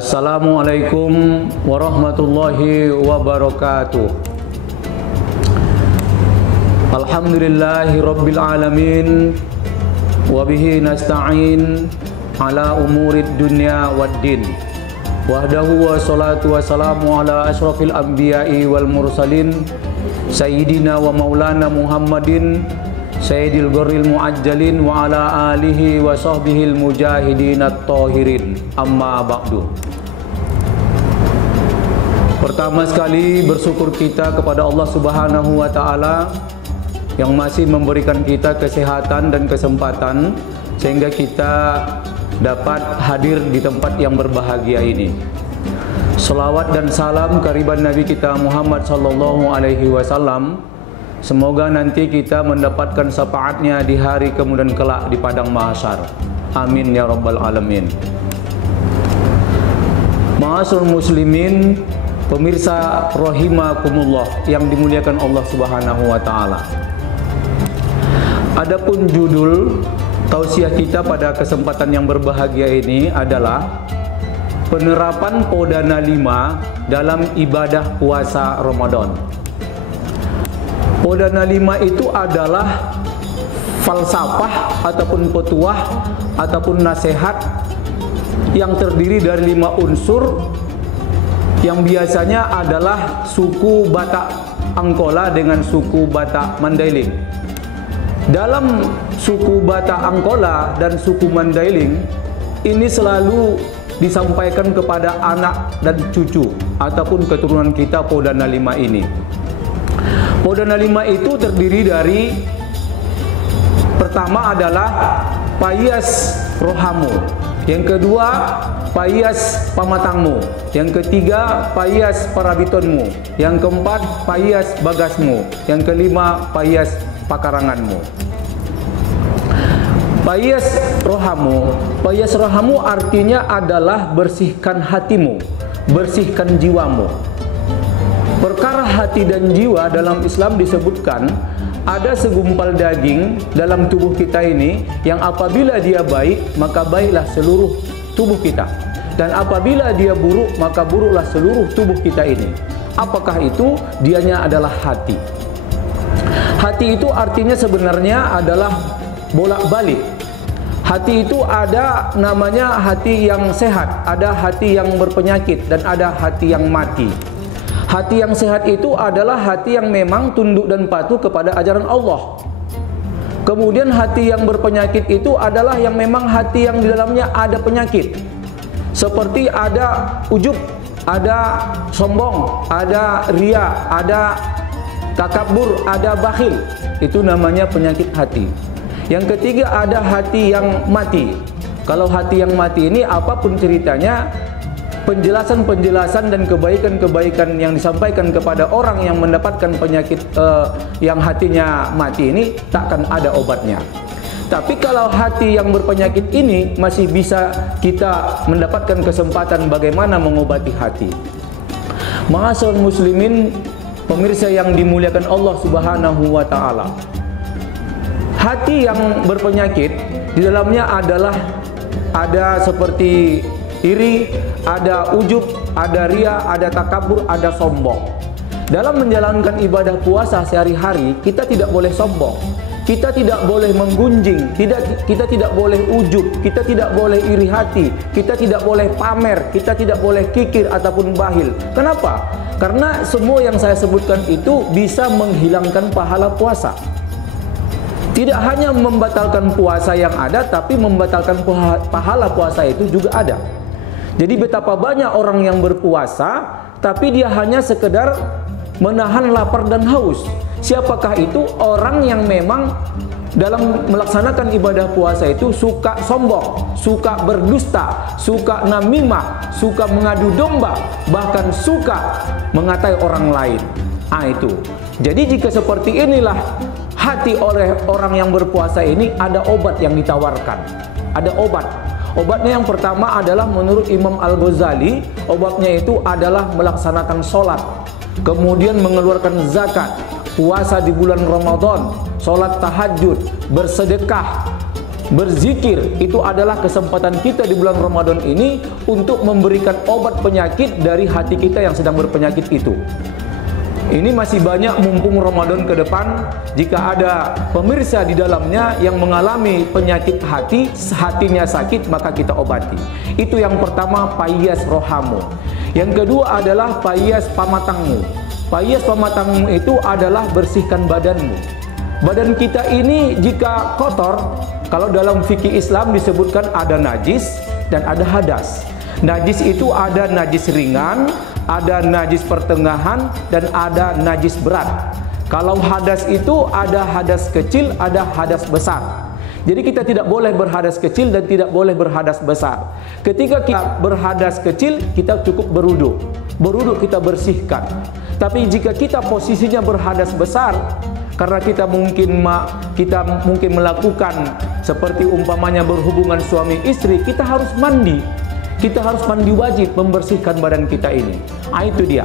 Assalamualaikum warahmatullahi wabarakatuh. Alhamdulillahi rabbil alamin, wabihi nasta'in ala umurid dunya waddin. Wahdahu wa salatu wa salamu ala ashrafil anbiya'i wal mursalin, sayyidina wa maulana Muhammadin sayyidil gharril muajjalin wa ala alihi wa sahbihil mujahidin at-tahirin. Amma ba'du. Pertama sekali bersyukur kita kepada Allah Subhanahu wa taala yang masih memberikan kita kesehatan dan kesempatan sehingga kita dapat hadir di tempat yang berbahagia ini. Selawat dan salam kehadirat Nabi kita Muhammad sallallahu alaihi wasallam. Semoga nanti kita mendapatkan syafaatnya di hari kemudian kelak di padang mahsyar. Amin ya rabbal alamin. Ma'asyiral muslimin, pemirsa rahimakumullah yang dimuliakan Allah Subhanahu wa taala. Adapun judul tausiah kita pada kesempatan yang berbahagia ini adalah penerapan Podana 5 dalam ibadah puasa Ramadan. Podana 5 itu adalah falsafah ataupun petuah ataupun nasihat yang terdiri dari 5 unsur yang biasanya adalah suku Batak Angkola dengan suku Batak Mandailing. Dalam suku Batak Angkola dan suku Mandailing ini selalu disampaikan kepada anak dan cucu ataupun keturunan kita Podana 5 ini. Podana 5 itu terdiri dari, pertama adalah payas rohamu, yang kedua payas pamatangmu, yang ketiga payas parabitonmu, yang keempat payas bagasmu, yang kelima payas pakaranganmu. Payas rohamu artinya adalah bersihkan hatimu, bersihkan jiwamu. Perkara hati dan jiwa dalam Islam disebutkan ada segumpal daging dalam tubuh kita ini yang apabila dia baik maka baiklah seluruh tubuh kita, dan apabila dia buruk maka buruklah seluruh tubuh kita ini. Apakah itu? Dianya adalah hati. Hati itu artinya sebenarnya adalah bolak-balik. Hati itu ada namanya hati yang sehat, ada hati yang berpenyakit, dan ada hati yang mati. Hati yang sehat itu adalah hati yang memang tunduk dan patuh kepada ajaran Allah. Kemudian hati yang berpenyakit itu adalah yang memang hati yang di dalamnya ada penyakit. Seperti ada ujub, ada sombong, ada ria, ada takabur, ada bakhil. Itu namanya penyakit hati. Yang ketiga ada hati yang mati. Kalau hati yang mati ini apapun ceritanya, penjelasan-penjelasan dan kebaikan-kebaikan yang disampaikan kepada orang yang mendapatkan penyakit yang hatinya mati ini takkan ada obatnya. Tapi kalau hati yang berpenyakit ini masih bisa kita mendapatkan kesempatan bagaimana mengobati hati. Ma'asyiral muslimin, pemirsa yang dimuliakan Allah Subhanahu wa taala. Hati yang berpenyakit di dalamnya adalah ada seperti iri, ada ujub, ada ria, ada takabur, ada sombong. Dalam menjalankan ibadah puasa sehari-hari, kita tidak boleh sombong, kita tidak boleh menggunjing, kita tidak boleh ujub, kita tidak boleh iri hati, kita tidak boleh pamer, kita tidak boleh kikir ataupun bahil. Kenapa? Karena semua yang saya sebutkan itu bisa menghilangkan pahala puasa. Tidak hanya membatalkan puasa yang ada, tapi membatalkan pahala puasa itu juga ada. Jadi betapa banyak orang yang berpuasa tapi dia hanya sekedar menahan lapar dan haus. Siapakah itu? Orang yang memang dalam melaksanakan ibadah puasa itu suka sombong, suka berdusta, suka namimah, suka mengadu domba, bahkan suka mengatai orang lain. Itu. Jadi jika seperti inilah hati oleh orang yang berpuasa ini, ada obat yang ditawarkan. Ada obat. Obatnya yang pertama adalah menurut Imam Al-Ghazali, obatnya itu adalah melaksanakan sholat, kemudian mengeluarkan zakat, puasa di bulan Ramadan, sholat tahajud, bersedekah, Berzikir itu adalah kesempatan kita di bulan Ramadan ini untuk memberikan obat penyakit dari hati kita yang sedang berpenyakit itu. Ini masih banyak mumpung Ramadan ke depan, jika ada pemirsa di dalamnya yang mengalami penyakit hati, hatinya sakit, maka kita obati. Itu yang pertama, payas rohamu. Yang kedua adalah payas pamatangmu. Payas pamatangmu itu adalah bersihkan badanmu. Badan kita ini jika kotor, kalau dalam fikih Islam disebutkan ada najis dan ada hadas. Najis itu ada najis ringan, ada najis pertengahan, dan ada najis berat. Kalau hadas itu ada hadas kecil, ada hadas besar. Jadi kita tidak boleh berhadas kecil dan tidak boleh berhadas besar. Ketika kita berhadas kecil, kita cukup berwudu. Berwudu kita bersihkan. Tapi jika kita posisinya berhadas besar, karena kita mungkin melakukan seperti umpamanya berhubungan suami istri, kita harus mandi. Kita harus mandi wajib membersihkan badan kita ini. Itu dia.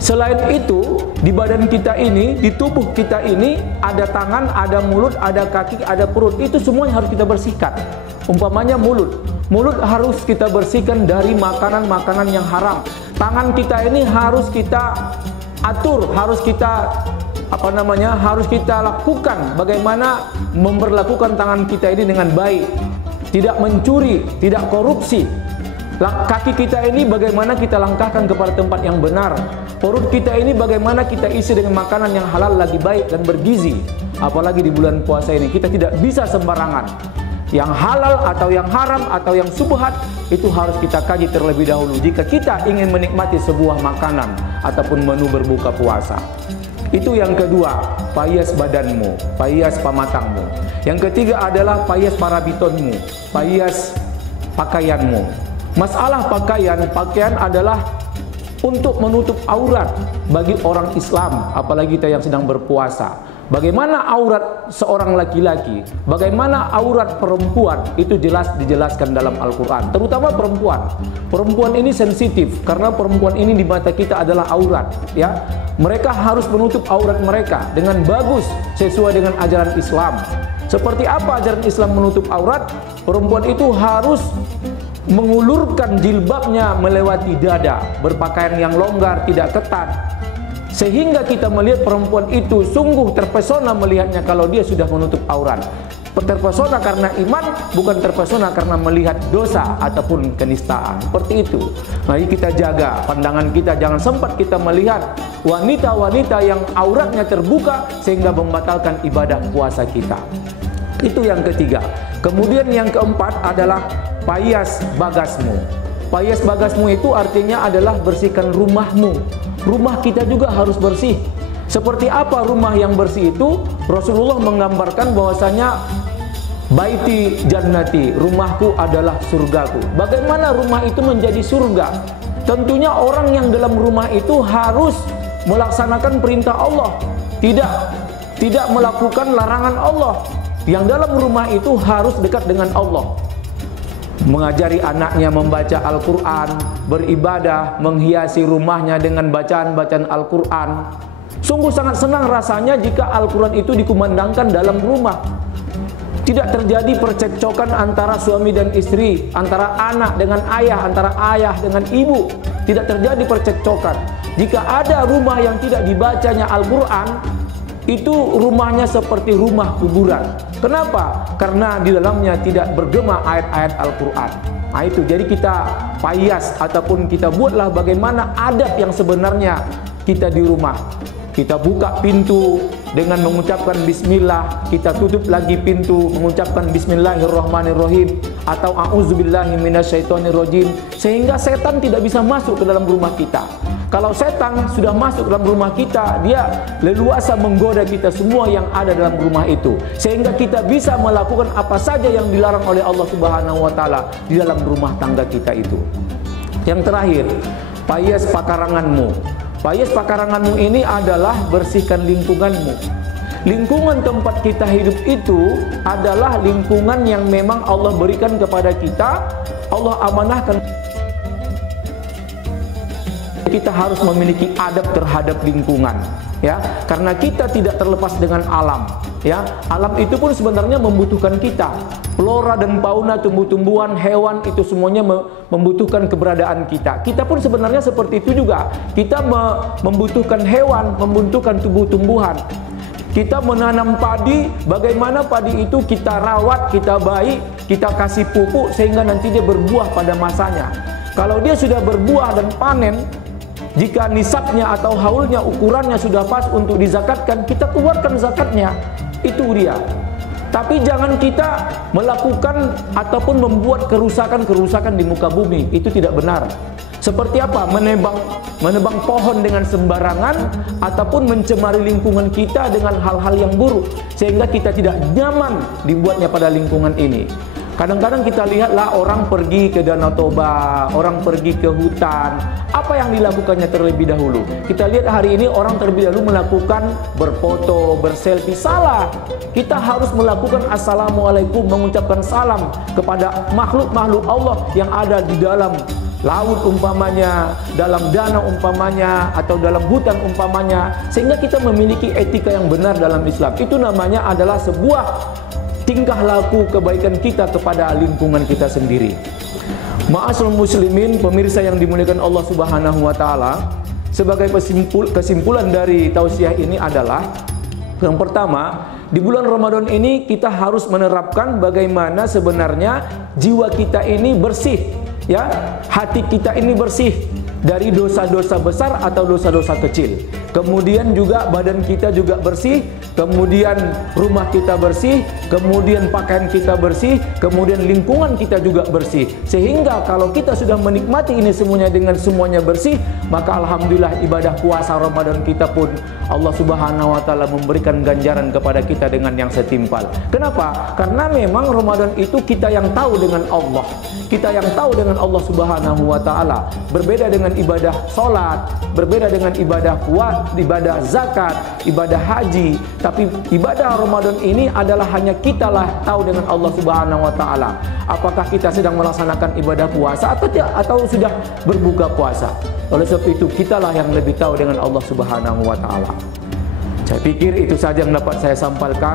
Selain itu, di badan kita ini, di tubuh kita ini, ada tangan, ada mulut, ada kaki, ada perut. Itu semuanya harus kita bersihkan. Umpamanya mulut. Mulut harus kita bersihkan dari makanan-makanan yang haram. Tangan kita ini harus kita atur, harus kita harus kita lakukan bagaimana memperlakukan tangan kita ini dengan baik. Tidak mencuri, tidak korupsi. Kaki kita ini bagaimana kita langkahkan kepada tempat yang benar. Perut kita ini bagaimana kita isi dengan makanan yang halal lagi baik dan bergizi. Apalagi di bulan puasa ini kita tidak bisa sembarangan. Yang halal atau yang haram atau yang subhat itu harus kita kaji terlebih dahulu jika kita ingin menikmati sebuah makanan ataupun menu berbuka puasa. Itu yang kedua, payas badanmu, payas pamatangmu. Yang ketiga adalah payas parabitonmu, payas pakaianmu. Masalah pakaian adalah untuk menutup aurat bagi orang Islam, apalagi kita yang sedang berpuasa. Bagaimana aurat seorang laki-laki, bagaimana aurat perempuan, itu jelas dijelaskan dalam Al-Quran. Terutama perempuan. Perempuan ini sensitif, karena perempuan ini di mata kita adalah aurat. Ya, mereka harus menutup aurat mereka dengan bagus, sesuai dengan ajaran Islam. Seperti apa ajaran Islam menutup aurat? Perempuan itu harus mengulurkan jilbabnya melewati dada, berpakaian yang longgar, tidak ketat, sehingga kita melihat perempuan itu sungguh terpesona melihatnya kalau dia sudah menutup aurat. Terpesona karena iman, bukan terpesona karena melihat dosa ataupun kenistaan. Seperti itu. Mari kita jaga pandangan kita, jangan sempat kita melihat wanita-wanita yang auratnya terbuka sehingga membatalkan ibadah puasa kita. Itu yang ketiga. Kemudian yang keempat adalah payas bagasmu. Payas bagasmu itu artinya adalah bersihkan rumahmu. Rumah kita juga harus bersih. Seperti apa rumah yang bersih itu? Rasulullah menggambarkan bahwasanya baiti jannati, rumahku adalah surgaku. Bagaimana rumah itu menjadi surga? Tentunya orang yang dalam rumah itu harus melaksanakan perintah Allah, tidak melakukan larangan Allah. Yang dalam rumah itu harus dekat dengan Allah. Mengajari anaknya membaca Al-Quran, beribadah, menghiasi rumahnya dengan bacaan-bacaan Al-Quran. Sungguh sangat senang rasanya jika Al-Quran itu dikumandangkan dalam rumah. Tidak terjadi percekcokan antara suami dan istri, antara anak dengan ayah, antara ayah dengan ibu. Tidak terjadi percekcokan. Jika ada rumah yang tidak dibacanya Al-Quran, itu rumahnya seperti rumah kuburan. Kenapa? Karena di dalamnya tidak bergema ayat-ayat Al-Quran. Nah itu, jadi kita payas ataupun kita buatlah bagaimana adab yang sebenarnya kita di rumah. Kita buka pintu dengan mengucapkan bismillah, kita tutup lagi pintu mengucapkan bismillahirrahmanirrahim atau a'udzubillahi minasyaitonirrajim, sehingga setan tidak bisa masuk ke dalam rumah kita. Kalau setan sudah masuk dalam rumah kita, dia leluasa menggoda kita semua yang ada dalam rumah itu, sehingga kita bisa melakukan apa saja yang dilarang oleh Allah Subhanahu wa taala di dalam rumah tangga kita itu. Yang terakhir, payas pakaranganmu. Payas pakaranganmu ini adalah bersihkan lingkunganmu. Lingkungan tempat kita hidup itu adalah lingkungan yang memang Allah berikan kepada kita. Allah amanahkan. Kita harus memiliki adab terhadap lingkungan, ya, karena kita tidak terlepas dengan alam, Ya, alam itu pun sebenarnya membutuhkan kita. Flora dan fauna, tumbuh-tumbuhan, hewan itu semuanya membutuhkan keberadaan kita. Kita pun sebenarnya seperti itu juga. Kita membutuhkan hewan, membutuhkan tumbuh-tumbuhan. Kita menanam padi, bagaimana padi itu kita rawat, kita baik, kita kasih pupuk sehingga nanti dia berbuah pada masanya. Kalau dia sudah berbuah dan panen, jika nisabnya atau haulnya, ukurannya sudah pas untuk dizakatkan, kita keluarkan zakatnya. Itu dia. Tapi jangan kita melakukan ataupun membuat kerusakan-kerusakan di muka bumi. Itu tidak benar. Seperti apa? Menebang pohon dengan sembarangan ataupun mencemari lingkungan kita dengan hal-hal yang buruk sehingga kita tidak nyaman dibuatnya pada lingkungan ini. Kadang-kadang kita lihatlah orang pergi ke Danau Toba, orang pergi ke hutan. Apa yang dilakukannya terlebih dahulu? Kita lihat hari ini orang terlebih dahulu melakukan berfoto, berselfie. Salah. Kita harus melakukan assalamualaikum, mengucapkan salam kepada makhluk-makhluk Allah yang ada di dalam laut umpamanya, dalam danau umpamanya, atau dalam hutan umpamanya, sehingga kita memiliki etika yang benar dalam Islam. Itu namanya adalah sebuah tingkah laku kebaikan kita kepada lingkungan kita sendiri. Ma'asyiral muslimin, pemirsa yang dimuliakan Allah Subhanahu wa taala, sebagai kesimpulan dari tausiah ini adalah yang pertama, di bulan Ramadan ini kita harus menerapkan bagaimana sebenarnya jiwa kita ini bersih, ya, hati kita ini bersih dari dosa-dosa besar atau dosa-dosa kecil. Kemudian juga badan kita juga bersih, kemudian rumah kita bersih, kemudian pakaian kita bersih, kemudian lingkungan kita juga bersih. Sehingga kalau kita sudah menikmati ini semuanya dengan semuanya bersih, maka alhamdulillah ibadah puasa Ramadan kita pun Allah Subhanahu wa taala memberikan ganjaran kepada kita dengan yang setimpal. Kenapa? Karena memang Ramadan itu kita yang tahu dengan Allah. Kita yang tahu dengan Allah Subhanahu wa taala. Berbeda dengan ibadah salat, berbeda dengan ibadah puasa, ibadah zakat, ibadah haji. Tapi ibadah Ramadan ini adalah hanya kitalah tahu dengan Allah Subhanahu wa taala. Apakah kita sedang melaksanakan ibadah puasa atau tidak, atau sudah berbuka puasa. Oleh sebab itu kitalah yang lebih tahu dengan Allah Subhanahu wa taala. Saya pikir itu saja yang dapat saya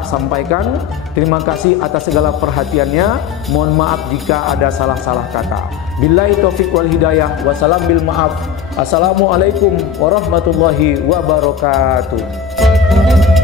sampaikan. Terima kasih atas segala perhatiannya. Mohon maaf jika ada salah-salah kata. Billahi taufik wal hidayah. Wassalam bil maaf. Assalamualaikum warahmatullahi wabarakatuh.